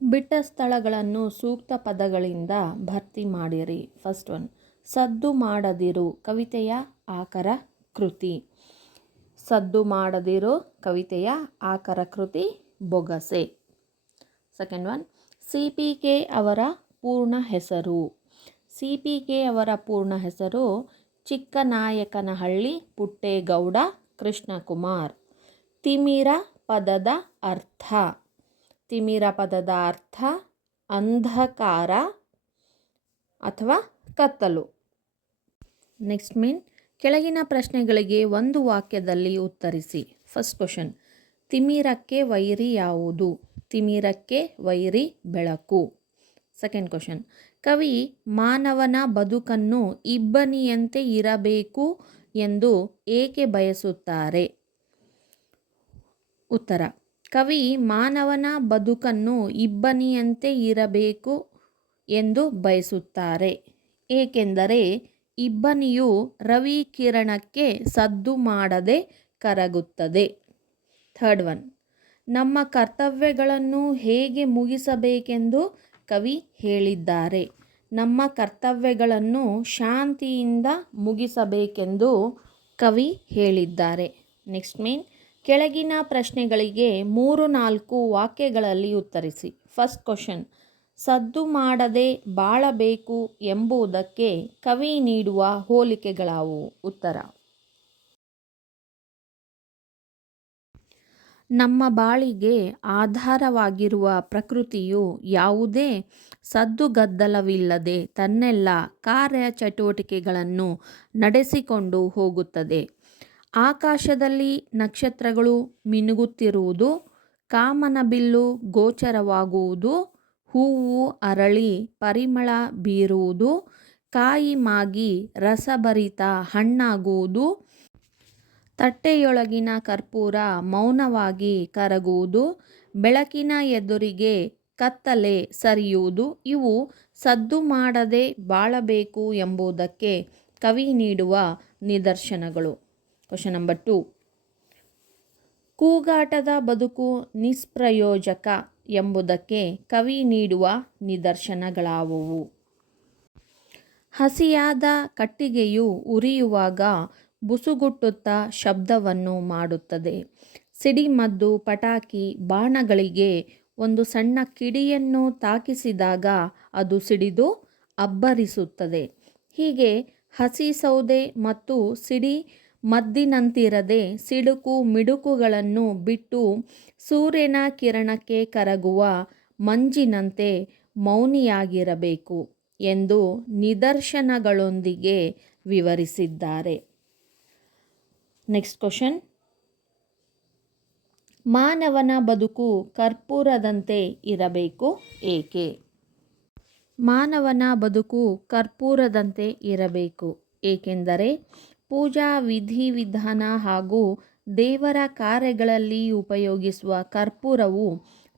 ಬಿಟ್ಟ ಸ್ಥಳಗಳನ್ನು ಸೂಕ್ತ ಪದಗಳಿಂದ ಭರ್ತಿ ಮಾಡಿರಿ. ಫಸ್ಟ್ ಒನ್, ಸದ್ದು ಮಾಡದಿರು ಕವಿತೆಯ ಆಕರ ಕೃತಿ. ಸದ್ದು ಮಾಡದಿರು ಕವಿತೆಯ ಆಕರ ಕೃತಿ ಬೊಗಸೆ. ಸೆಕೆಂಡ್ ಒನ್, CPK ಅವರ ಪೂರ್ಣ ಹೆಸರು. CPK ಅವರ ಪೂರ್ಣ ಹೆಸರು ಚಿಕ್ಕನಾಯಕನಹಳ್ಳಿ ಪುಟ್ಟೇಗೌಡ ಕೃಷ್ಣಕುಮಾರ್. ತಿಮಿರ ಪದದ ಅರ್ಥ. ತಿಮಿರ ಪದದ ಅರ್ಥ ಅಂಧಕಾರ ಅಥವಾ ಕತ್ತಲು. ನೆಕ್ಸ್ಟ್ ಮೇನ್, ಕೆಳಗಿನ ಪ್ರಶ್ನೆಗಳಿಗೆ ಒಂದು ವಾಕ್ಯದಲ್ಲಿ ಉತ್ತರಿಸಿ. ಫಸ್ಟ್ ಕ್ವಶನ್, ತಿಮಿರಕ್ಕೆ ವೈರಿ ಯಾವುದು? ತಿಮಿರಕ್ಕೆ ವೈರಿ ಬೆಳಕು. ಸೆಕೆಂಡ್ ಕ್ವಶನ್, ಕವಿ ಮಾನವನ ಬದುಕನ್ನು ಇಬ್ಬನಿಯಂತೆ ಇರಬೇಕು ಎಂದು ಏಕೆ ಬಯಸುತ್ತಾರೆ? ಉತ್ತರ, ಕವಿ ಮಾನವನ ಬದುಕನ್ನು ಇಬ್ಬನಿಯಂತೆ ಇರಬೇಕು ಎಂದು ಬಯಸುತ್ತಾರೆ ಏಕೆಂದರೆ ಇಬ್ಬನಿಯು ರವಿ ಕಿರಣಕ್ಕೆ ಸದ್ದು ಮಾಡದೆ ಕರಗುತ್ತದೆ. ಥರ್ಡ್ ಒನ್, ನಮ್ಮ ಕರ್ತವ್ಯಗಳನ್ನು ಹೇಗೆ ಮುಗಿಸಬೇಕೆಂದು ಕವಿ ಹೇಳಿದ್ದಾರೆ? ನಮ್ಮ ಕರ್ತವ್ಯಗಳನ್ನು ಶಾಂತಿಯಿಂದ ಮುಗಿಸಬೇಕೆಂದು ಕವಿ ಹೇಳಿದ್ದಾರೆ. ನೆಕ್ಸ್ಟ್ ಮೇನ್, ಕೆಳಗಿನ ಪ್ರಶ್ನೆಗಳಿಗೆ 3-4 ವಾಕ್ಯಗಳಲ್ಲಿ ಉತ್ತರಿಸಿ. ಫಸ್ಟ್ ಕ್ವಶನ್, ಸದ್ದು ಮಾಡದೆ ಬಾಳಬೇಕು ಎಂಬುದಕ್ಕೆ ಕವಿ ನೀಡುವ ಹೋಲಿಕೆಗಳಾವುವು? ಉತ್ತರ, ನಮ್ಮ ಬಾಳಿಗೆ ಆಧಾರವಾಗಿರುವ ಪ್ರಕೃತಿಯು ಯಾವುದೇ ಸದ್ದುಗದ್ದಲವಿಲ್ಲದೆ ತನ್ನೆಲ್ಲ ಕಾರ್ಯಚಟುವಟಿಕೆಗಳನ್ನು ನಡೆಸಿಕೊಂಡು ಹೋಗುತ್ತದೆ. ಆಕಾಶದಲ್ಲಿ ನಕ್ಷತ್ರಗಳು ಮಿನುಗುತ್ತಿರುವುದು, ಕಾಮನಬಿಲ್ಲು ಗೋಚರವಾಗುವುದು, ಹೂವು ಅರಳಿ ಪರಿಮಳ ಬೀರುವುದು, ಕಾಯಿ ಮಾಗಿ ರಸಭರಿತ ಹಣ್ಣಾಗುವುದು, ತಟ್ಟೆಯೊಳಗಿನ ಕರ್ಪೂರ ಮೌನವಾಗಿ ಕರಗುವುದು, ಬೆಳಕಿನ ಎದುರಿಗೆ ಕತ್ತಲೆ ಸರಿಯುವುದು ಇವು ಸದ್ದು ಮಾಡದೆ ಬಾಳಬೇಕು ಎಂಬುದಕ್ಕೆ ಕವಿ ನೀಡುವ ನಿದರ್ಶನಗಳು. ಕ್ವಶನ್ ನಂಬರ್ 2, ಕೂಗಾಟದ ಬದುಕು ನಿಷ್ಪ್ರಯೋಜಕ ಎಂಬುದಕ್ಕೆ ಕವಿ ನೀಡುವ ನಿದರ್ಶನಗಳಾವುವು? ಹಸಿಯಾದ ಕಟ್ಟಿಗೆಯು ಉರಿಯುವಾಗ ಬುಸುಗುಟ್ಟುತ್ತಾ ಶಬ್ದವನ್ನು ಮಾಡುತ್ತದೆ. ಸಿಡಿಮದ್ದು, ಪಟಾಕಿ, ಬಾಣಗಳಿಗೆ ಒಂದು ಸಣ್ಣ ಕಿಡಿಯನ್ನು ತಾಕಿಸಿದಾಗ ಅದು ಸಿಡಿದು ಅಬ್ಬರಿಸುತ್ತದೆ. ಹೀಗೆ ಹಸಿ ಸೌದೆ ಮತ್ತು ಸಿಡಿ ಮದ್ದಿನಂತಿರದೆ ಸಿಡುಕು ಮಿಡುಕುಗಳನ್ನು ಬಿಟ್ಟು ಸೂರ್ಯನ ಕಿರಣಕ್ಕೆ ಕರಗುವ ಮಂಜಿನಂತೆ ಮೌನಿಯಾಗಿರಬೇಕು ಎಂದು ನಿದರ್ಶನಗಳೊಂದಿಗೆ ವಿವರಿಸಿದ್ದಾರೆ. ನೆಕ್ಸ್ಟ್ ಕ್ವಶನ್, ಮಾನವನ ಬದುಕು ಕರ್ಪೂರದಂತೆ ಇರಬೇಕು ಏಕೆ? ಮಾನವನ ಬದುಕು ಕರ್ಪೂರದಂತೆ ಇರಬೇಕು ಏಕೆಂದರೆ ಪೂಜಾ ವಿಧಿವಿಧಾನ ಹಾಗೂ ದೇವರ ಕಾರ್ಯಗಳಲ್ಲಿ ಉಪಯೋಗಿಸುವ ಕರ್ಪೂರವು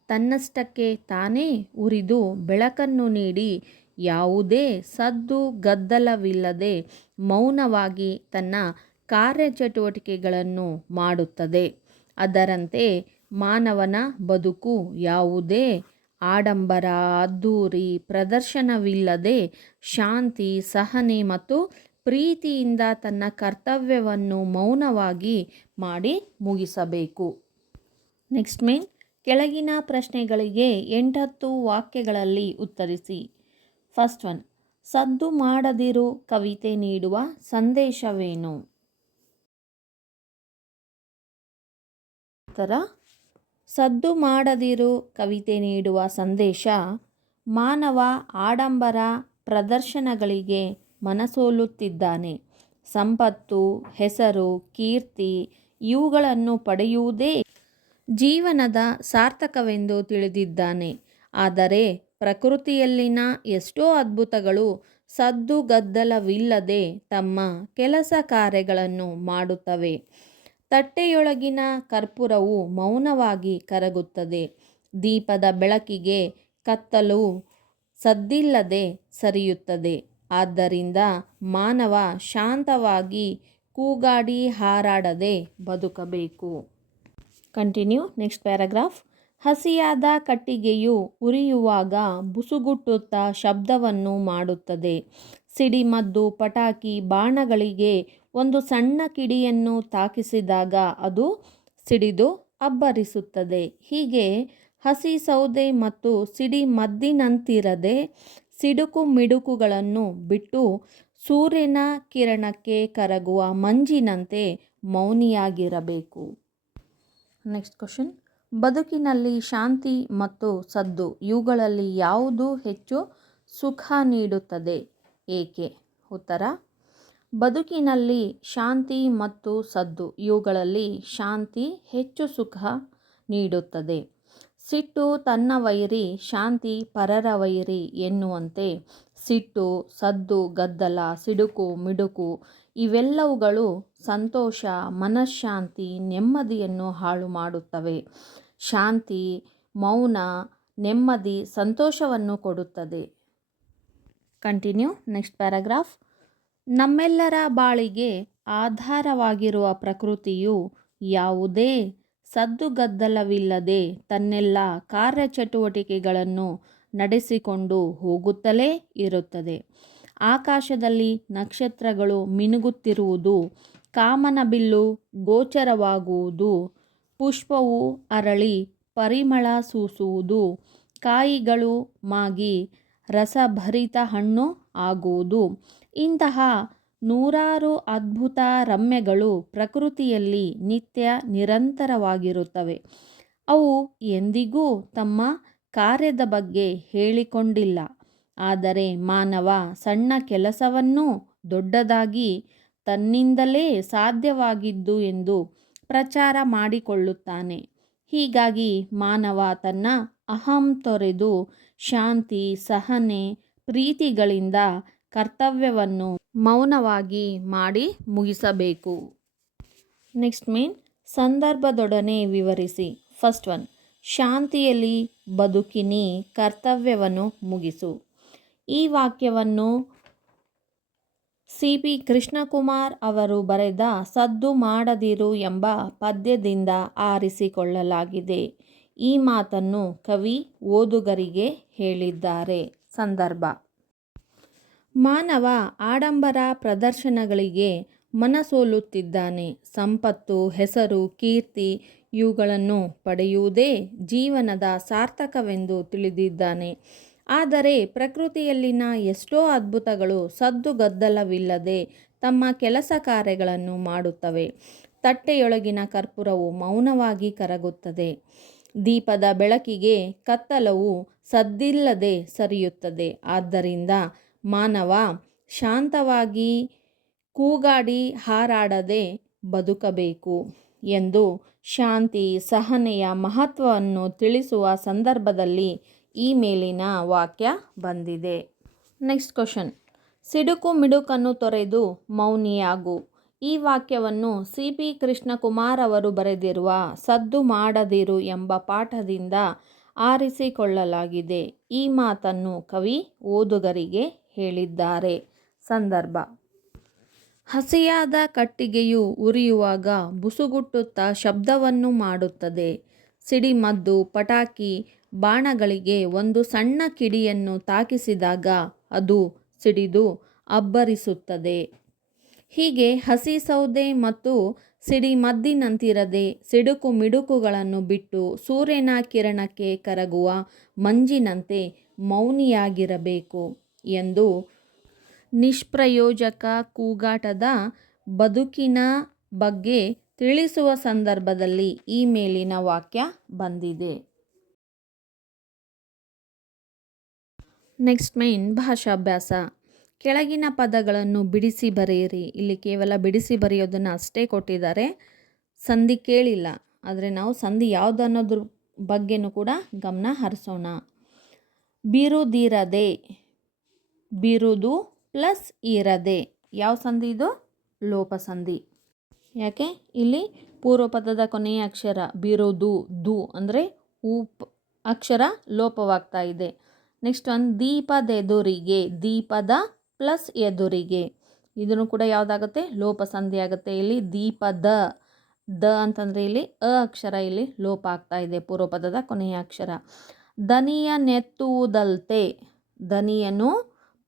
ತನ್ನಷ್ಟಕ್ಕೆ ತಾನೇ ಉರಿದು ಬೆಳಕನ್ನು ನೀಡಿ ಯಾವುದೇ ಸದ್ದು ಗದ್ದಲವಿಲ್ಲದೆ ಮೌನವಾಗಿ ತನ್ನ ಕಾರ್ಯಚಟುವಟಿಕೆಗಳನ್ನು ಮಾಡುತ್ತದೆ. ಅದರಂತೆ ಮಾನವನ ಬದುಕು ಯಾವುದೇ ಆಡಂಬರ, ಅದ್ದೂರಿ ಪ್ರದರ್ಶನವಿಲ್ಲದೆ ಶಾಂತಿ, ಸಹನೆ ಮತ್ತು ಪ್ರೀತಿಯಿಂದ ತನ್ನ ಕರ್ತವ್ಯವನ್ನು ಮೌನವಾಗಿ ಮಾಡಿ ಮುಗಿಸಬೇಕು. ನೆಕ್ಸ್ಟ್ ಮೇನ್ ಕೆಳಗಿನ ಪ್ರಶ್ನೆಗಳಿಗೆ 8-10 ವಾಕ್ಯಗಳಲ್ಲಿ ಉತ್ತರಿಸಿ. ಫಸ್ಟ್ ಒನ್, ಸದ್ದು ಮಾಡದಿರು ಕವಿತೆ ನೀಡುವ ಸಂದೇಶವೇನು? ಉತ್ತರ, ಸದ್ದು ಮಾಡದಿರು ಕವಿತೆ ನೀಡುವ ಸಂದೇಶ ಮಾನವ ಆಡಂಬರ ಪ್ರದರ್ಶನಗಳಿಗೆ ಮನಸೋಲುತ್ತಿದ್ದಾನೆ. ಸಂಪತ್ತು, ಹೆಸರು, ಕೀರ್ತಿ ಇವುಗಳನ್ನು ಪಡೆಯುವುದೇ ಜೀವನದ ಸಾರ್ಥಕವೆಂದು ತಿಳಿದಿದ್ದಾನೆ. ಆದರೆ ಪ್ರಕೃತಿಯಲ್ಲಿನ ಎಷ್ಟೋ ಅದ್ಭುತಗಳು ಸದ್ದುಗದ್ದಲವಿಲ್ಲದೆ ತಮ್ಮ ಕೆಲಸ ಕಾರ್ಯಗಳನ್ನು ಮಾಡುತ್ತವೆ. ತಟ್ಟೆಯೊಳಗಿನ ಕರ್ಪೂರವು ಮೌನವಾಗಿ ಕರಗುತ್ತದೆ. ದೀಪದ ಬೆಳಕಿಗೆ ಕತ್ತಲು ಸದ್ದಿಲ್ಲದೆ ಸರಿಯುತ್ತದೆ. ಆದ್ದರಿಂದ ಮಾನವ ಶಾಂತವಾಗಿ ಕೂಗಾಡಿ ಹಾರಾಡದೆ ಬದುಕಬೇಕು. Continue next paragraph. ಹಸಿಯಾದ ಕಟ್ಟಿಗೆಯು ಉರಿಯುವಾಗ ಬುಸುಗುಟ್ಟುತ್ತಾ ಶಬ್ದವನ್ನು ಮಾಡುತ್ತದೆ. ಸಿಡಿಮದ್ದು, ಪಟಾಕಿ, ಬಾಣಗಳಿಗೆ ಒಂದು ಸಣ್ಣ ಕಿಡಿಯನ್ನು ತಾಕಿಸಿದಾಗ ಅದು ಸಿಡಿದು ಅಬ್ಬರಿಸುತ್ತದೆ. ಹೀಗೆ ಹಸಿ ಸೌದೆ ಮತ್ತು ಸಿಡಿಮದ್ದಿನಂತಿರದೆ ಸಿಡುಕು ಮಿಡುಕುಗಳನ್ನು ಬಿಟ್ಟು ಸೂರ್ಯನ ಕಿರಣಕ್ಕೆ ಕರಗುವ ಮಂಜಿನಂತೆ ಮೌನಿಯಾಗಿರಬೇಕು. ನೆಕ್ಸ್ಟ್ ಕ್ವಶನ್, ಬದುಕಿನಲ್ಲಿ ಶಾಂತಿ ಮತ್ತು ಸದ್ದು ಇವುಗಳಲ್ಲಿ ಯಾವುದು ಹೆಚ್ಚು ಸುಖ ನೀಡುತ್ತದೆ ಏಕೆ? ಉತ್ತರ, ಬದುಕಿನಲ್ಲಿ ಶಾಂತಿ ಮತ್ತು ಸದ್ದು ಇವುಗಳಲ್ಲಿ ಶಾಂತಿ ಹೆಚ್ಚು ಸುಖ ನೀಡುತ್ತದೆ. ಸಿಟ್ಟು ತನ್ನ ವೈರಿ, ಶಾಂತಿ ಪರರ ವೈರಿ ಎನ್ನುವಂತೆ ಸಿಟ್ಟು, ಸದ್ದು ಗದ್ದಲ, ಸಿಡುಕು ಮಿಡುಕು ಇವೆಲ್ಲವುಗಳು ಸಂತೋಷ, ಮನಃಶಾಂತಿ, ನೆಮ್ಮದಿಯನ್ನು ಹಾಳು ಮಾಡುತ್ತವೆ. ಶಾಂತಿ, ಮೌನ, ನೆಮ್ಮದಿ, ಸಂತೋಷವನ್ನು ಕೊಡುತ್ತದೆ. Continue next paragraph. ನಮ್ಮೆಲ್ಲರ ಬಾಳಿಗೆ ಆಧಾರವಾಗಿರುವ ಪ್ರಕೃತಿಯು ಯಾವುದೇ ಸದ್ದುಗದ್ದಲವಿಲ್ಲದೆ ತನ್ನೆಲ್ಲ ಕಾರ್ಯಚಟುವಟಿಕೆಗಳನ್ನು ನಡೆಸಿಕೊಂಡು ಹೋಗುತ್ತಲೇ ಇರುತ್ತದೆ. ಆಕಾಶದಲ್ಲಿ ನಕ್ಷತ್ರಗಳು ಮಿನುಗುತ್ತಿರುವುದು, ಕಾಮನಬಿಲ್ಲು ಗೋಚರವಾಗುವುದು, ಪುಷ್ಪವು ಅರಳಿ ಪರಿಮಳ ಸೂಸುವುದು, ಕಾಯಿಗಳು ಮಾಗಿ ರಸಭರಿತ ಹಣ್ಣು ಆಗುವುದು, ಇಂತಹ ನೂರಾರು ಅದ್ಭುತ ರಮ್ಯಗಳು ಪ್ರಕೃತಿಯಲ್ಲಿ ನಿತ್ಯ ನಿರಂತರವಾಗಿರುತ್ತವೆ. ಅವು ಎಂದಿಗೂ ತಮ್ಮ ಕಾರ್ಯದ ಬಗ್ಗೆ ಹೇಳಿಕೊಂಡಿಲ್ಲ. ಆದರೆ ಮಾನವ ಸಣ್ಣ ಕೆಲಸವನ್ನೂ ದೊಡ್ಡದಾಗಿ ತನ್ನಿಂದಲೇ ಸಾಧ್ಯವಾಗಿದ್ದು ಎಂದು ಪ್ರಚಾರ ಮಾಡಿಕೊಳ್ಳುತ್ತಾನೆ. ಹೀಗಾಗಿ ಮಾನವ ತನ್ನ ಅಹಂ ತೊರೆದು ಶಾಂತಿ, ಸಹನೆ, ಪ್ರೀತಿಗಳಿಂದ ಕರ್ತವ್ಯವನ್ನು ಮೌನವಾಗಿ ಮಾಡಿ ಮುಗಿಸಬೇಕು. ನೆಕ್ಸ್ಟ್ ಮೇನ್ ಸಂದರ್ಭದೊಡನೆ ವಿವರಿಸಿ. ಫಸ್ಟ್ ಒನ್, ಶಾಂತಿಯಲ್ಲಿ ಬದುಕಿನಿ, ಕರ್ತವ್ಯವನ್ನು ಮುಗಿಸು. ಈ ವಾಕ್ಯವನ್ನು ಸಿ.ಪಿ. ಕೃಷ್ಣಕುಮಾರ್ ಅವರು ಬರೆದ ಸದ್ದು ಮಾಡದಿರು ಎಂಬ ಪದ್ಯದಿಂದ ಆರಿಸಿಕೊಳ್ಳಲಾಗಿದೆ. ಈ ಮಾತನ್ನು ಕವಿ ಓದುಗರಿಗೆ ಹೇಳಿದ್ದಾರೆ. ಸಂದರ್ಭ: ಮಾನವ ಆಡಂಬರ ಪ್ರದರ್ಶನಗಳಿಗೆ ಮನಸೋಲುತ್ತಿದ್ದಾನೆ. ಸಂಪತ್ತು, ಹೆಸರು, ಕೀರ್ತಿ ಇವುಗಳನ್ನು ಪಡೆಯುವುದೇ ಜೀವನದ ಸಾರ್ಥಕವೆಂದು ತಿಳಿದಿದ್ದಾನೆ. ಆದರೆ ಪ್ರಕೃತಿಯಲ್ಲಿನ ಎಷ್ಟೋ ಅದ್ಭುತಗಳು ಸದ್ದುಗದ್ದಲವಿಲ್ಲದೆ ತಮ್ಮ ಕೆಲಸ ಕಾರ್ಯಗಳನ್ನು ಮಾಡುತ್ತವೆ. ತಟ್ಟೆಯೊಳಗಿನ ಕರ್ಪೂರವು ಮೌನವಾಗಿ ಕರಗುತ್ತದೆ. ದೀಪದ ಬೆಳಕಿಗೆ ಕತ್ತಲವು ಸದ್ದಿಲ್ಲದೆ ಸರಿಯುತ್ತದೆ. ಆದ್ದರಿಂದ ಮಾನವ ಶಾಂತವಾಗಿ ಕೂಗಾಡಿ ಹಾರಾಡದೆ ಬದುಕಬೇಕು. ಎಂದು ಶಾಂತಿ ಸಹನೆಯ ಮಹತ್ವವನ್ನು ತಿಳಿಸುವ ಸಂದರ್ಭದಲ್ಲಿ ಈ ಮೇಲಿನ ವಾಕ್ಯ ಬಂದಿದೆ. Next question. ಸಿಡುಕು ಮಿಡುಕನ್ನು ತೊರೆದು ಮೌನಿಯಾಗು. ಈ ವಾಕ್ಯವನ್ನು CP ಕೃಷ್ಣಕುಮಾರ್ ಅವರು ಬರೆದಿರುವ ಸದ್ದು ಮಾಡದಿರು ಎಂಬ ಪಾಠದಿಂದ ಆರಿಸಿಕೊಳ್ಳಲಾಗಿದೆ. ಈ ಮಾತನ್ನು ಕವಿ ಓದುಗರಿಗೆ ಹೇಳಿದ್ದಾರೆ. ಸಂದರ್ಭ: ಹಸಿಯಾದ ಕಟ್ಟಿಗೆಯು ಉರಿಯುವಾಗ ಬುಸುಗುಟ್ಟುತ್ತಾ ಶಬ್ದವನ್ನು ಮಾಡುತ್ತದೆ. ಸಿಡಿಮದ್ದು, ಪಟಾಕಿ, ಬಾಣಗಳಿಗೆ ಒಂದು ಸಣ್ಣ ಕಿಡಿಯನ್ನು ತಾಕಿಸಿದಾಗ ಅದು ಸಿಡಿದು ಅಬ್ಬರಿಸುತ್ತದೆ. ಹೀಗೆ ಹಸಿ ಸೌದೆ ಮತ್ತು ಸಿಡಿಮದ್ದಿನಂತಿರದೆ ಸಿಡುಕು ಮಿಡುಕುಗಳನ್ನು ಬಿಟ್ಟು ಸೂರ್ಯನ ಕಿರಣಕ್ಕೆ ಕರಗುವ ಮಂಜಿನಂತೆ ಮೌನಿಯಾಗಿರಬೇಕು ಎಂದು ನಿಷ್ಪ್ರಯೋಜಕ ಕೂಗಾಟದ ಬದುಕಿನ ಬಗ್ಗೆ ತಿಳಿಸುವ ಸಂದರ್ಭದಲ್ಲಿ ಈ ಮೇಲಿನ ವಾಕ್ಯ ಬಂದಿದೆ. ನೆಕ್ಸ್ಟ್ ಮೇನ್ ಭಾಷಾಭ್ಯಾಸ. ಕೆಳಗಿನ ಪದಗಳನ್ನು ಬಿಡಿಸಿ ಬರೆಯಿರಿ. ಇಲ್ಲಿ ಕೇವಲ ಬಿಡಿಸಿ ಬರೆಯೋದನ್ನು ಅಷ್ಟೇ ಕೊಟ್ಟಿದ್ದಾರೆ, ಸಂಧಿ ಕೇಳಿಲ್ಲ. ಆದರೆ ನಾವು ಸಂಧಿ ಯಾವುದು ಅನ್ನೋದ್ರ ಬಗ್ಗೆನೂ ಕೂಡ ಗಮನ ಹರಿಸೋಣ. ಬಿರುದಿರದೆ, ಬಿರುದು ಪ್ಲಸ್ ಇರದೆ ಯಾವ ಸಂಧಿ ಇದು? ಲೋಪ ಸಂಧಿ. ಯಾಕೆ? ಇಲ್ಲಿ ಪೂರ್ವ ಪದದ ಕೊನೆಯ ಅಕ್ಷರ ಬಿರುದು, ದು ಅಂದರೆ ಅಕ್ಷರ ಲೋಪವಾಗ್ತಾ ಇದೆ. ನೆಕ್ಸ್ಟ್ ಒಂದು ದೀಪದೆದುರಿಗೆ, ದೀಪದ ಪ್ಲಸ್ ಎದುರಿಗೆ, ಇದನ್ನು ಕೂಡ ಯಾವುದಾಗುತ್ತೆ? ಲೋಪ ಸಂಧಿ ಆಗುತ್ತೆ. ಇಲ್ಲಿ ದೀಪದ, ದ ಅಂತಂದರೆ ಇಲ್ಲಿ ಅಕ್ಷರ ಇಲ್ಲಿ ಲೋಪ ಆಗ್ತಾ ಇದೆ, ಪೂರ್ವ ಪದದ ಕೊನೆಯ ಅಕ್ಷರ. ದನಿಯನೆತ್ತುವುದಲ್ತೆ, ದನಿಯನು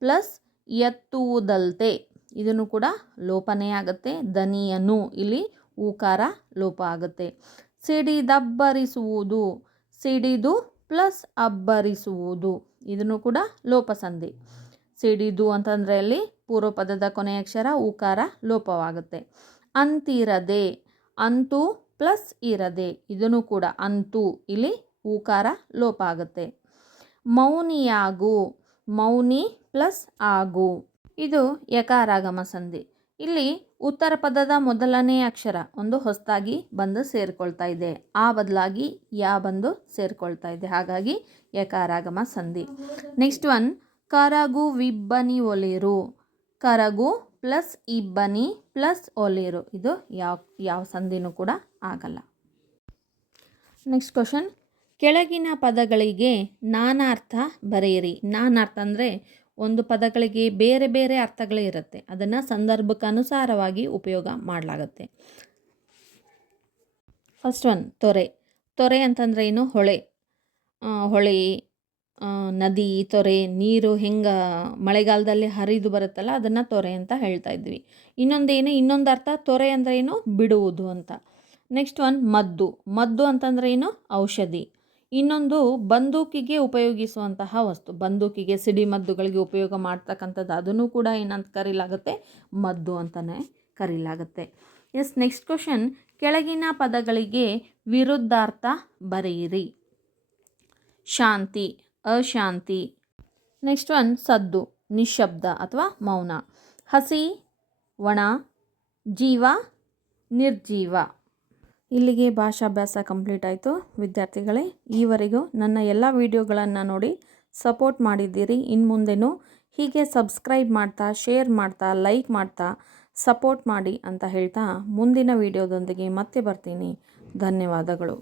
ಪ್ಲಸ್ ಎತ್ತುವುದಲ್ತೆ, ಇದನ್ನು ಕೂಡ ಲೋಪನೇ ಆಗುತ್ತೆ. ದನಿಯನು ಇಲ್ಲಿ ಊಕಾರ ಲೋಪ ಆಗುತ್ತೆ. ಸಿಡಿದಬ್ಬರಿಸುವುದು, ಸಿಡಿದು ಪ್ಲಸ್ ಅಬ್ಬರಿಸುವುದು, ಇದನ್ನು ಕೂಡ ಲೋಪ ಸಂಧಿ. ಸಿಡಿದು ಅಂತಂದರೆ ಅಲ್ಲಿ ಪೂರ್ವ ಪದದ ಕೊನೆಯ ಅಕ್ಷರ ಊಕಾರ ಲೋಪವಾಗುತ್ತೆ. ಅಂತಿರದೆ, ಅಂತು ಪ್ಲಸ್ ಇರದೆ, ಇದನ್ನು ಕೂಡ ಅಂತು ಇಲ್ಲಿ ಊಕಾರ ಲೋಪ ಆಗುತ್ತೆ. ಮೌನಿಯಾಗು, ಮೌನಿ ಪ್ಲಸ್ ಆಗು, ಇದು ಯಕಾರಾಗಮ ಸಂಧಿ. ಇಲ್ಲಿ ಉತ್ತರ ಪದದ ಮೊದಲನೇ ಅಕ್ಷರ ಒಂದು ಹೊಸದಾಗಿ ಬಂದು ಸೇರಿಕೊಳ್ತಾ ಇದೆ, ಆ ಬದಲಾಗಿ ಯಾ ಬಂದು ಸೇರಿಕೊಳ್ತಾ ಇದೆ, ಹಾಗಾಗಿ ಯಕಾರಾಗಮ ಸಂಧಿ. ನೆಕ್ಸ್ಟ್ ಒನ್ ಕರಗು ವಿಬ್ಬನಿ ಒಲಿರು, ಕರಗು ಪ್ಲಸ್ ಇಬ್ಬನಿ ಪ್ಲಸ್ ಒಲಿರು, ಇದು ಯಾವ ಸಂಧಿನೂ ಕೂಡ ಆಗಲ್ಲ. Next question. ಕೆಳಗಿನ ಪದಗಳಿಗೆ ನಾನಾರ್ಥ ಬರೆಯಿರಿ. ನಾನಾರ್ಥ ಅಂದರೆ ಒಂದು ಪದಗಳಿಗೆ ಬೇರೆ ಬೇರೆ ಅರ್ಥಗಳೇ ಇರುತ್ತೆ, ಅದನ್ನು ಸಂದರ್ಭಕ್ಕನುಸಾರವಾಗಿ ಉಪಯೋಗ ಮಾಡಲಾಗುತ್ತೆ. ಫಸ್ಟ್ ಒನ್ ತೊರೆ. ತೊರೆ ಅಂತಂದರೆ ಏನು? ಹೊಳೆ, ಹೊಳೆ, ನದಿ, ತೊರೆ, ನೀರು ಹೆಂಗೆ ಮಳೆಗಾಲದಲ್ಲಿ ಹರಿದು ಬರುತ್ತಲ್ಲ ಅದನ್ನು ತೊರೆ ಅಂತ ಹೇಳ್ತಾ ಇದ್ವಿ. ಇನ್ನೊಂದು ಅರ್ಥ ತೊರೆ ಅಂದರೆ ಏನು? ಬಿಡುವುದು ಅಂತ. ನೆಕ್ಸ್ಟ್ ಒನ್ ಮದ್ದು. ಮದ್ದು ಅಂತಂದರೆ ಏನು? ಔಷಧಿ. ಇನ್ನೊಂದು ಬಂದೂಕಿಗೆ ಉಪಯೋಗಿಸುವಂತಹ ವಸ್ತು, ಬಂದೂಕಿಗೆ ಸಿಡಿಮದ್ದುಗಳಿಗೆ ಉಪಯೋಗ ಮಾಡ್ತಕ್ಕಂಥದ್ದು, ಅದನ್ನು ಕೂಡ ಏನಂತ ಕರೀಲಾಗುತ್ತೆ? ಮದ್ದು ಅಂತಲೇ ಕರೀಲಾಗುತ್ತೆ. ಎಸ್. Next question. ಕೆಳಗಿನ ಪದಗಳಿಗೆ ವಿರುದ್ಧಾರ್ಥ ಬರೆಯಿರಿ. ಶಾಂತಿ, ಅಶಾಂತಿ. ನೆಕ್ಸ್ಟ್ ಒನ್ ಸದ್ದು, ನಿಶಬ್ದ ಅಥವಾ ಮೌನ. ಹಸಿ, ಒಣ. ಜೀವ, ನಿರ್ಜೀವ. ಇಲ್ಲಿಗೆ ಭಾಷಾಭ್ಯಾಸ ಕಂಪ್ಲೀಟ್ ಆಯಿತು ವಿದ್ಯಾರ್ಥಿಗಳೇ. ಈವರೆಗೂ ನನ್ನ ಎಲ್ಲ ವಿಡಿಯೋಗಳನ್ನು ನೋಡಿ ಸಪೋರ್ಟ್ ಮಾಡಿದ್ದೀರಿ. ಇನ್ನು ಮುಂದೆನೂ ಹೀಗೆ ಸಬ್ಸ್ಕ್ರೈಬ್ ಮಾಡ್ತಾ, ಶೇರ್ ಮಾಡ್ತಾ, ಲೈಕ್ ಮಾಡ್ತಾ ಸಪೋರ್ಟ್ ಮಾಡಿ ಅಂತ ಹೇಳ್ತಾ ಮುಂದಿನ ವಿಡಿಯೋದೊಂದಿಗೆ ಮತ್ತೆ ಬರ್ತೀನಿ. ಧನ್ಯವಾದಗಳು.